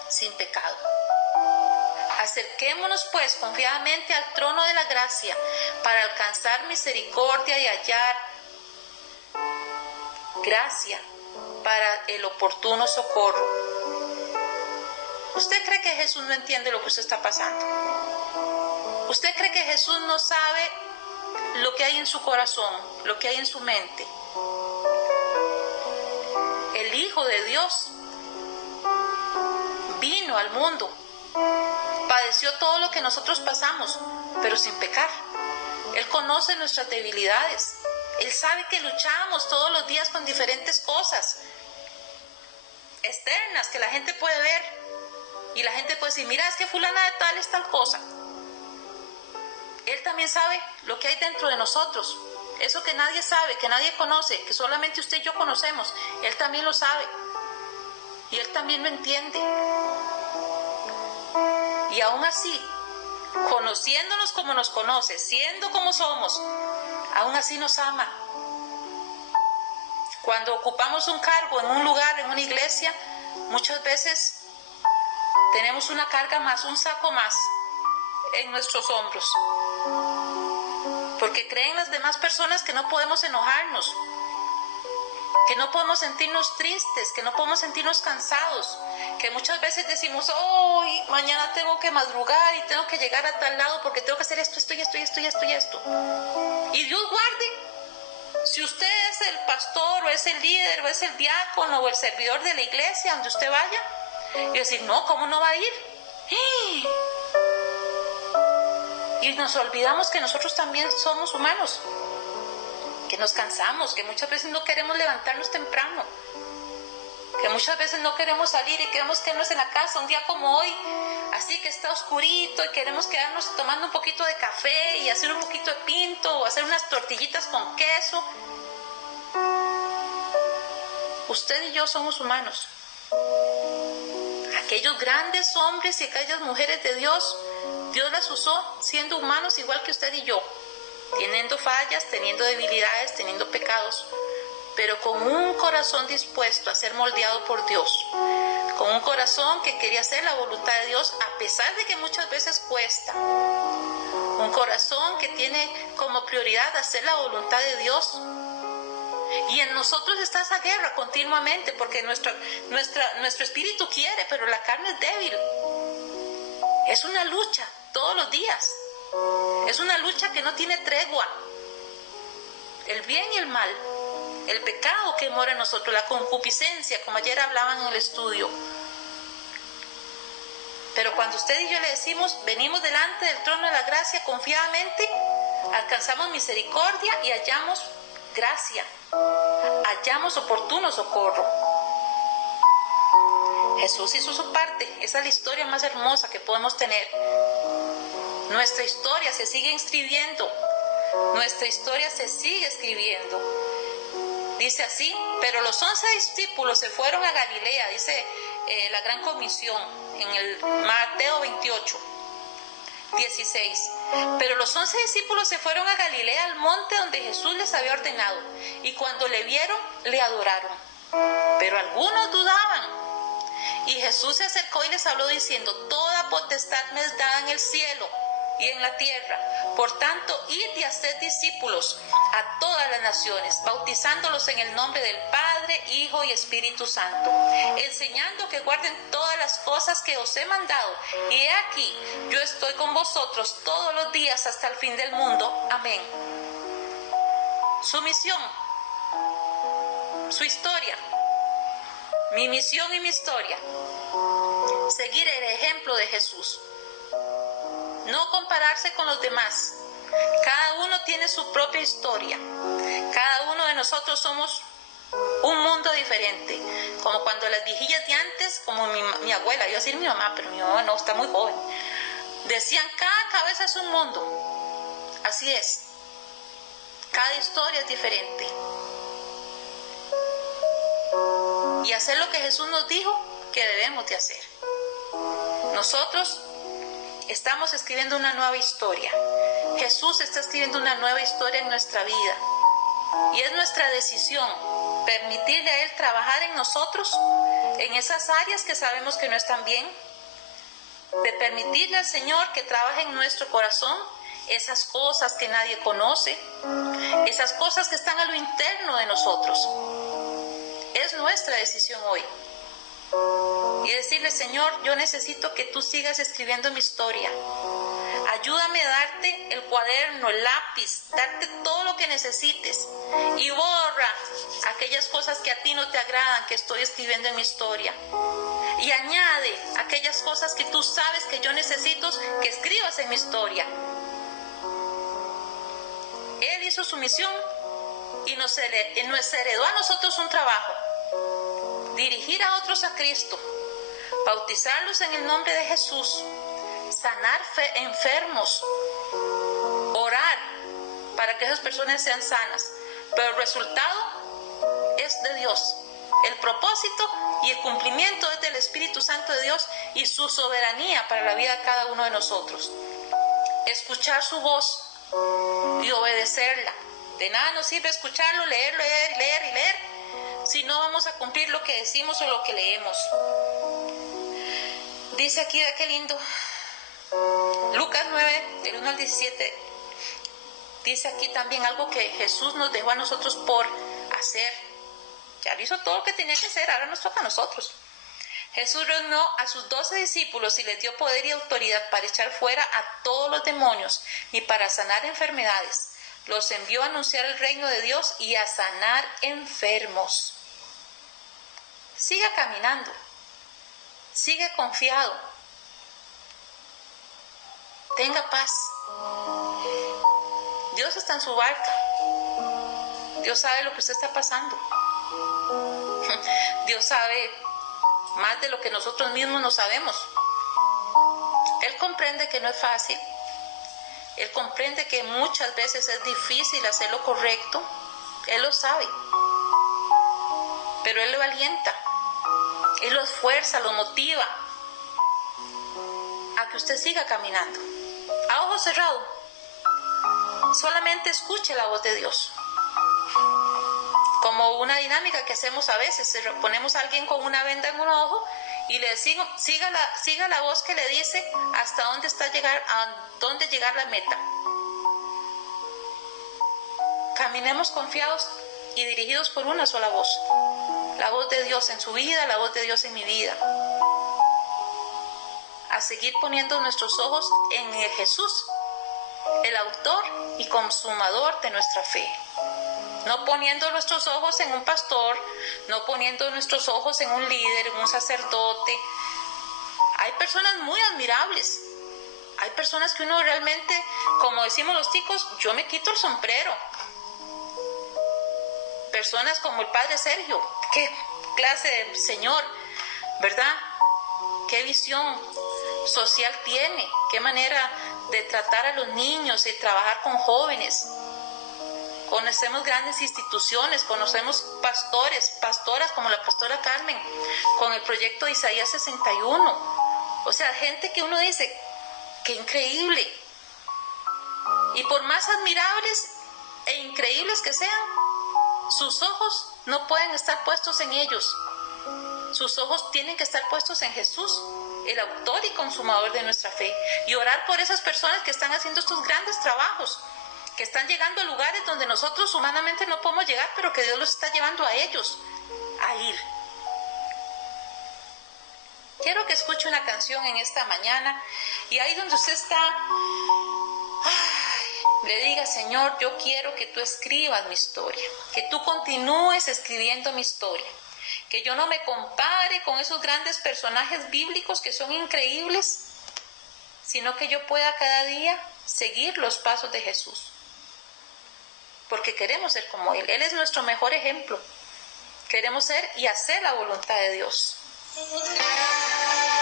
sin pecado. Acerquémonos pues confiadamente al trono de la gracia para alcanzar misericordia y hallar gracia para el oportuno socorro. ¿Usted cree que Jesús no entiende lo que usted está pasando? ¿Usted cree que Jesús no sabe lo que hay en su corazón, lo que hay en su mente? El Hijo de Dios vino al mundo, padeció todo lo que nosotros pasamos, pero sin pecar. Él conoce nuestras debilidades. Él sabe que luchamos todos los días con diferentes cosas externas que la gente puede ver. Y la gente puede decir, mira, es que fulana de tal es tal cosa. Él también sabe lo que hay dentro de nosotros. Eso que nadie sabe, que nadie conoce, que solamente usted y yo conocemos. Él también lo sabe. Y Él también lo entiende. Y aún así, conociéndonos como nos conoce, siendo como somos, aún así nos ama. Cuando ocupamos un cargo en un lugar, en una iglesia, muchas veces tenemos una carga más, un saco más en nuestros hombros. Porque creen las demás personas que no podemos enojarnos, que no podemos sentirnos tristes, que no podemos sentirnos cansados, que muchas veces decimos, hoy, mañana tengo que madrugar y tengo que llegar a tal lado porque tengo que hacer esto, esto y esto y esto y esto y esto. Y Dios guarde, si usted es el pastor o es el líder o es el diácono o el servidor de la iglesia donde usted vaya, y decir, no, ¿cómo no va a ir? Y nos olvidamos que nosotros también somos humanos, que nos cansamos, que muchas veces no queremos levantarnos temprano, que muchas veces no queremos salir y queremos quedarnos en la casa un día como hoy, así que está oscurito y queremos quedarnos tomando un poquito de café y hacer un poquito de pinto o hacer unas tortillitas con queso. Usted y yo somos humanos. Aquellos grandes hombres y aquellas mujeres de Dios, Dios las usó siendo humanos igual que usted y yo. teniendo fallas, teniendo debilidades, teniendo pecados, pero con un corazón dispuesto a ser moldeado por Dios, con un corazón que quería hacer la voluntad de Dios a pesar de que muchas veces cuesta, un corazón que tiene como prioridad hacer la voluntad de Dios. Y en nosotros está esa guerra continuamente, porque nuestro espíritu quiere, pero la carne es débil. Es una lucha todos los días. Es una lucha que no tiene tregua. El bien y el mal, el pecado que mora en nosotros, la concupiscencia, como ayer hablaban en el estudio. Pero cuando usted y yo le decimos, venimos delante del trono de la gracia confiadamente, alcanzamos misericordia y hallamos gracia, hallamos oportuno socorro. Jesús hizo su parte. Esa es la historia más hermosa que podemos tener. Nuestra historia se sigue escribiendo. Nuestra historia se sigue escribiendo. Dice así: pero los 11 discípulos se fueron a Galilea, dice la Gran Comisión en el Mateo 28, 16. Pero los 11 discípulos se fueron a Galilea, al monte donde Jesús les había ordenado, y cuando le vieron, le adoraron. Pero algunos dudaban. Y Jesús se acercó y les habló diciendo: toda potestad me es dada en el cielo y en la tierra. Por tanto, id y haced discípulos a todas las naciones, bautizándolos en el nombre del Padre, Hijo y Espíritu Santo, enseñando que guarden todas las cosas que os he mandado. Y he aquí, yo estoy con vosotros todos los días hasta el fin del mundo. Amén. Su misión, su historia, mi misión y mi historia: seguir el ejemplo de Jesús. No compararse con los demás. Cada uno tiene su propia historia. Cada uno de nosotros somos un mundo diferente. Como cuando las viejillas de antes, como mi abuela, iba a decir mi mamá, pero mi mamá no, está muy joven, decían: cada cabeza es un mundo. Así es. Cada historia es diferente. Y hacer lo que Jesús nos dijo que debemos de hacer. Nosotros estamos escribiendo una nueva historia. Jesús está escribiendo una nueva historia en nuestra vida. Y es nuestra decisión permitirle a Él trabajar en nosotros, en esas áreas que sabemos que no están bien, de permitirle al Señor que trabaje en nuestro corazón esas cosas que nadie conoce, esas cosas que están a lo interno de nosotros. Es nuestra decisión hoy. Y decirle: Señor, yo necesito que tú sigas escribiendo mi historia. Ayúdame a darte el cuaderno, el lápiz, darte todo lo que necesites. Y borra aquellas cosas que a ti no te agradan que estoy escribiendo en mi historia. Y añade aquellas cosas que tú sabes que yo necesito que escribas en mi historia. Él hizo su misión y nos heredó a nosotros un trabajo: dirigir a otros a Cristo, bautizarlos en el nombre de Jesús, sanar enfermos, orar para que esas personas sean sanas. Pero el resultado es de Dios. El propósito y el cumplimiento es del Espíritu Santo de Dios y su soberanía para la vida de cada uno de nosotros. Escuchar su voz y obedecerla. De nada nos sirve escucharlo, leer si no vamos a cumplir lo que decimos o lo que leemos. Dice aquí, ve qué lindo, Lucas 9, del 1 al 17, dice aquí también algo que Jesús nos dejó a nosotros por hacer. Ya hizo todo lo que tenía que hacer, ahora nos toca a nosotros. Jesús reunió a sus 12 discípulos y les dio poder y autoridad para echar fuera a todos los demonios y para sanar enfermedades. Los envió a anunciar el reino de Dios y a sanar enfermos. Siga caminando, siga confiado, tenga paz. Dios está en su barca. Dios sabe lo que usted está pasando. Dios sabe más de lo que nosotros mismos no sabemos. Él comprende que no es fácil. Él comprende que muchas veces es difícil hacer lo correcto. Él lo sabe. Pero Él lo alienta. Él lo esfuerza, lo motiva a que usted siga caminando. A ojo cerrado. solamente escuche la voz de Dios. Como una dinámica que hacemos a veces, ponemos a alguien con una venda en un ojo y le decimos, siga la voz que le dice hasta dónde llegar la meta. Caminemos confiados y dirigidos por una sola voz. La voz de Dios en su vida, la voz de Dios en mi vida. A seguir poniendo nuestros ojos en el Jesús, el autor y consumador de nuestra fe. No poniendo nuestros ojos en un pastor, no poniendo nuestros ojos en un líder, en un sacerdote. Hay personas muy admirables. Hay personas que uno realmente, como decimos los chicos, yo me quito el sombrero. Personas como el Padre Sergio, qué clase de señor, ¿verdad? Qué visión social tiene, qué manera de tratar a los niños y trabajar con jóvenes. Conocemos grandes instituciones, conocemos pastores, pastoras como la pastora Carmen, con el proyecto Isaías 61. O sea, gente que uno dice, qué increíble. Y por más admirables e increíbles que sean, sus ojos no pueden estar puestos en ellos. Sus ojos tienen que estar puestos en Jesús, el autor y consumador de nuestra fe. Y orar por esas personas que están haciendo estos grandes trabajos, que están llegando a lugares donde nosotros humanamente no podemos llegar, pero que Dios los está llevando a ellos a ir. Quiero que escuche una canción en esta mañana y ahí donde usted está, le diga, Señor, yo quiero que tú escribas mi historia, que tú continúes escribiendo mi historia, que yo no me compare con esos grandes personajes bíblicos que son increíbles, sino que yo pueda cada día seguir los pasos de Jesús. Porque queremos ser como Él. Él es nuestro mejor ejemplo. Queremos ser y hacer la voluntad de Dios.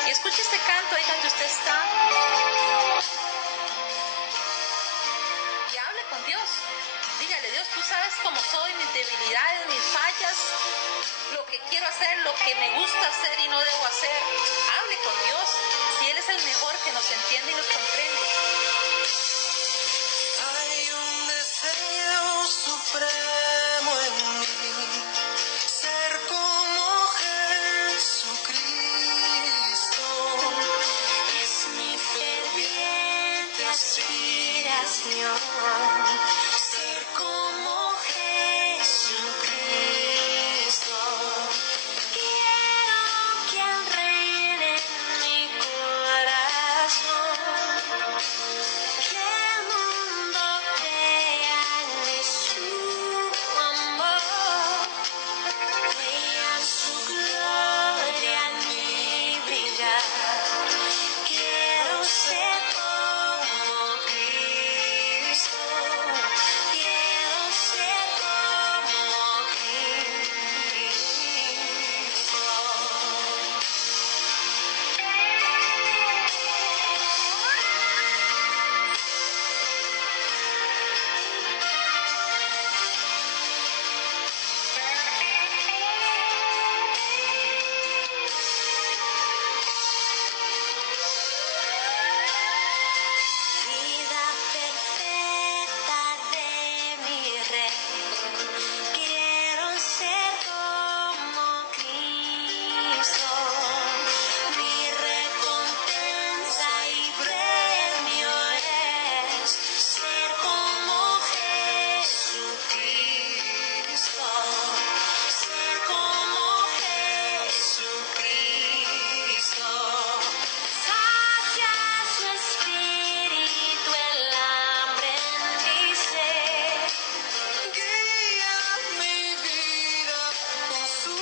Y escuche este canto ahí donde usted está. Y hable con Dios. Dígale, Dios, tú sabes cómo soy, mis debilidades, mis fallas, lo que quiero hacer, lo que me gusta hacer y no debo hacer. Hable con Dios, si Él es el mejor que nos entiende y nos comprende. Hay un deseo supremo en mí, ser como Jesucristo. Es mi ferviente aspiración, ser como Jesucristo. Quiero que Él reine en mi corazón, que el mundo vea de su amor, vean su gloria en mí brillar. Quiero ser como Cristo, quiero ser como Cristo. Vida perfecta de mi Rey, quiero ser como Cristo. Mi recompensa y premio es ser como Jesucristo, ser como Jesucristo. Sacia su espíritu el hambre en mi ser. Guía mi vida con su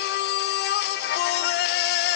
poder.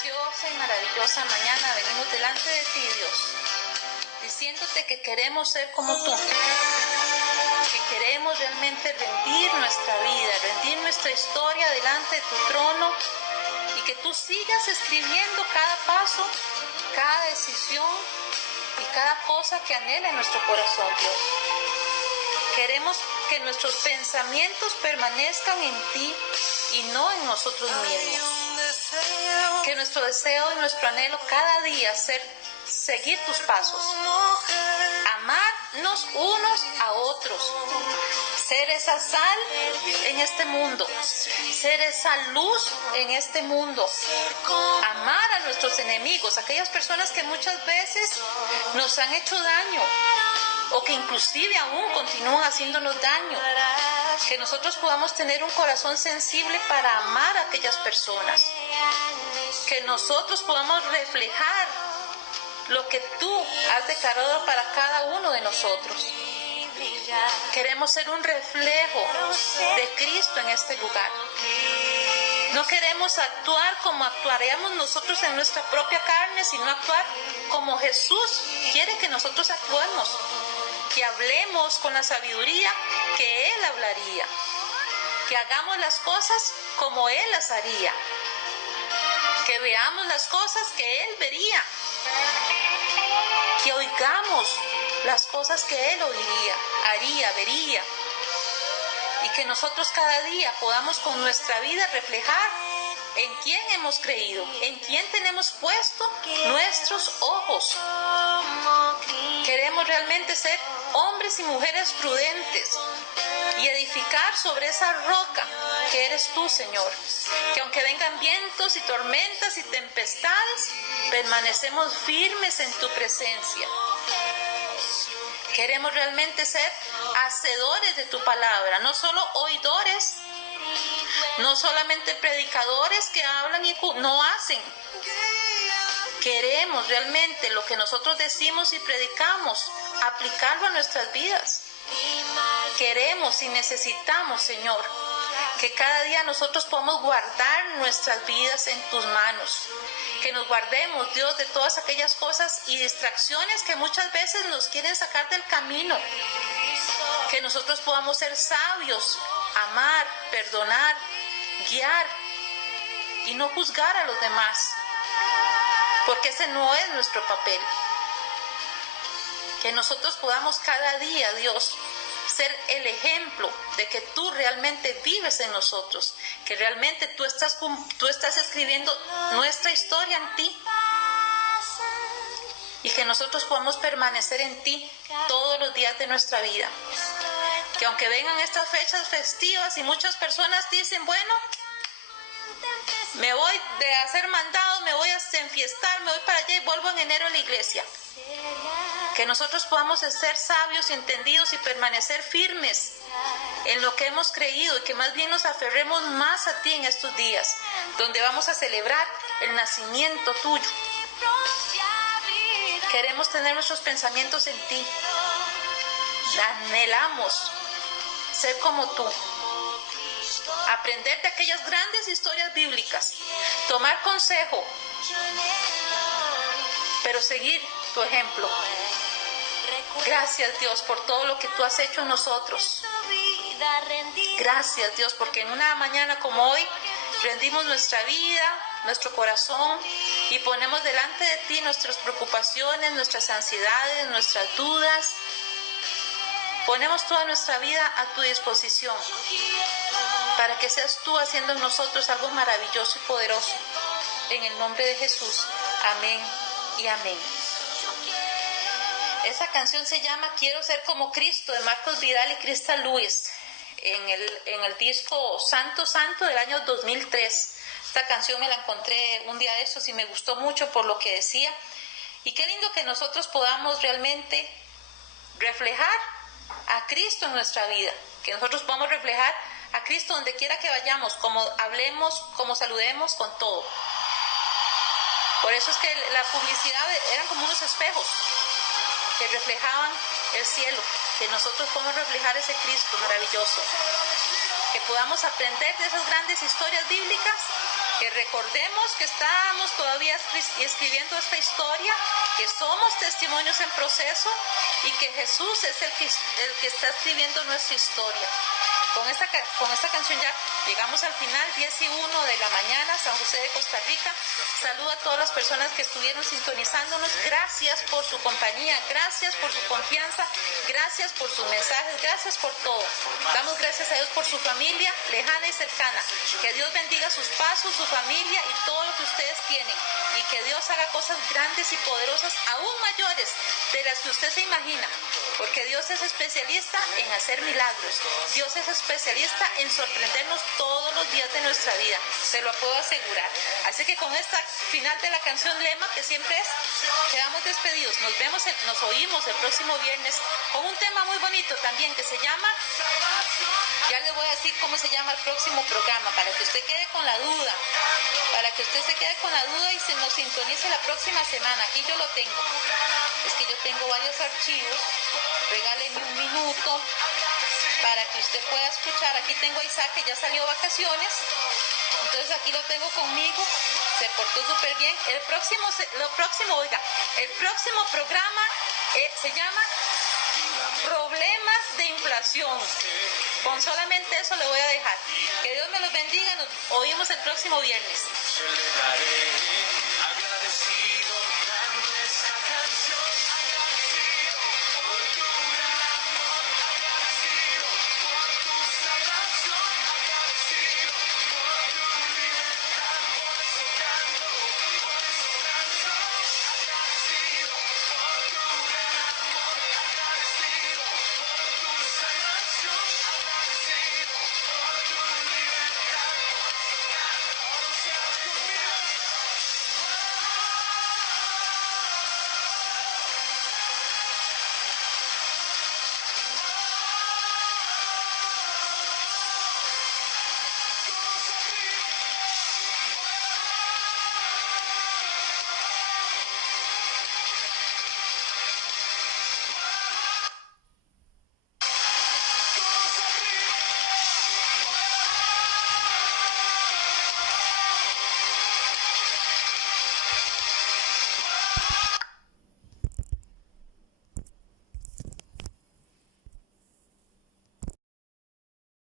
preciosa y maravillosa mañana venimos delante de ti, Dios, diciéndote que queremos ser como tú, que queremos realmente rendir nuestra vida, rendir nuestra historia delante de tu trono y que tú sigas escribiendo cada paso, cada decisión y cada cosa que anhela en nuestro corazón, Dios. Queremos que nuestros pensamientos permanezcan en ti y no en nosotros mismos. Que nuestro deseo y nuestro anhelo cada día sea seguir tus pasos, amarnos unos a otros, ser esa sal en este mundo, ser esa luz en este mundo, amar a nuestros enemigos, aquellas personas que muchas veces nos han hecho daño o que inclusive aún continúan haciéndonos daño. Que nosotros podamos tener un corazón sensible para amar a aquellas personas. Que nosotros podamos reflejar lo que tú has declarado para cada uno de nosotros. Queremos ser un reflejo de Cristo en este lugar. No queremos actuar como actuaríamos nosotros en nuestra propia carne, sino actuar como Jesús quiere que nosotros actuemos. Que hablemos con la sabiduría que Él hablaría. Que hagamos las cosas como Él las haría. Que veamos las cosas que Él vería. Que oigamos las cosas que Él oiría, haría, vería. Y que nosotros cada día podamos con nuestra vida reflejar en quién hemos creído, en quién tenemos puesto nuestros ojos. Queremos realmente ser hombres y mujeres prudentes y edificar sobre esa roca que eres tú, Señor. Que aunque vengan vientos y tormentas y tempestades, permanecemos firmes en tu presencia. Queremos realmente ser hacedores de tu palabra, no solo oidores, no solamente predicadores que hablan y no hacen. Queremos realmente lo que nosotros decimos y predicamos, aplicarlo a nuestras vidas. Queremos y necesitamos, Señor, que cada día nosotros podamos guardar nuestras vidas en tus manos. Que nos guardemos, Dios, de todas aquellas cosas y distracciones que muchas veces nos quieren sacar del camino. Que nosotros podamos ser sabios, amar, perdonar, guiar y no juzgar a los demás. Porque ese no es nuestro papel. Que nosotros podamos cada día, Dios, ser el ejemplo de que tú realmente vives en nosotros, que realmente tú estás escribiendo nuestra historia en ti y que nosotros podamos permanecer en ti todos los días de nuestra vida. Que aunque vengan estas fechas festivas y muchas personas dicen, bueno, me voy de hacer mandado, me voy a enfiestar, me voy para allá y vuelvo en enero a la iglesia. Que nosotros podamos ser sabios y entendidos y permanecer firmes en lo que hemos creído y que más bien nos aferremos más a ti en estos días, donde vamos a celebrar el nacimiento tuyo. Queremos tener nuestros pensamientos en ti. Anhelamos ser como tú. Aprender de aquellas grandes historias bíblicas. Tomar consejo. Pero seguir tu ejemplo. Gracias, Dios, por todo lo que tú has hecho en nosotros. Gracias, Dios, porque en una mañana como hoy rendimos nuestra vida, nuestro corazón y ponemos delante de ti nuestras preocupaciones, nuestras ansiedades, nuestras dudas. Ponemos toda nuestra vida a tu disposición para que seas tú haciendo en nosotros algo maravilloso y poderoso. En el nombre de Jesús. Amén y amén. Esa canción se llama Quiero ser como Cristo, de Marcos Vidal y Crystal Lewis, en el disco Santo Santo del año 2003. Esta canción me la encontré un día de estos y me gustó mucho por lo que decía. Y qué lindo que nosotros podamos realmente reflejar a Cristo en nuestra vida, que nosotros podamos reflejar a Cristo donde quiera que vayamos, como hablemos, como saludemos, con todo. Por eso es que la publicidad eran como unos espejos que reflejaban el cielo, que nosotros podemos reflejar ese Cristo maravilloso, que podamos aprender de esas grandes historias bíblicas que recordemos que estamos todavía escribiendo esta historia, que somos testimonios en proceso y que Jesús es el que está escribiendo nuestra historia. Con esta canción ya llegamos al final, 10:01 de la mañana, San José de Costa Rica. Saludo a todas las personas que estuvieron sintonizándonos. Gracias por su compañía, gracias por su confianza, gracias por sus mensajes, gracias por todo. Damos gracias a Dios por su familia lejana y cercana. Que Dios bendiga sus pasos, su familia y todo lo que ustedes tienen. Y que Dios haga cosas grandes y poderosas, aún mayores de las que usted se imagina. Porque Dios es especialista en hacer milagros. Dios es especialista en sorprendernos todos los días de nuestra vida. Se lo puedo asegurar. Así que con esta final de la canción lema, que siempre es, quedamos despedidos. Nos oímos el próximo viernes con un tema muy bonito también que se llama, ya les voy a decir cómo se llama el próximo programa, para que usted quede con la duda. Para que usted se quede con la duda y se nos sintonice la próxima semana. Aquí yo lo tengo. Es que yo tengo varios archivos. Regáleme un minuto para que usted pueda escuchar. Aquí tengo a Isaac, que ya salió de vacaciones. Entonces aquí lo tengo conmigo. Se portó súper bien. El próximo programa se llama Problemas de Inflación. Con solamente eso le voy a dejar. Que Dios me los bendiga. Nos oímos el próximo viernes.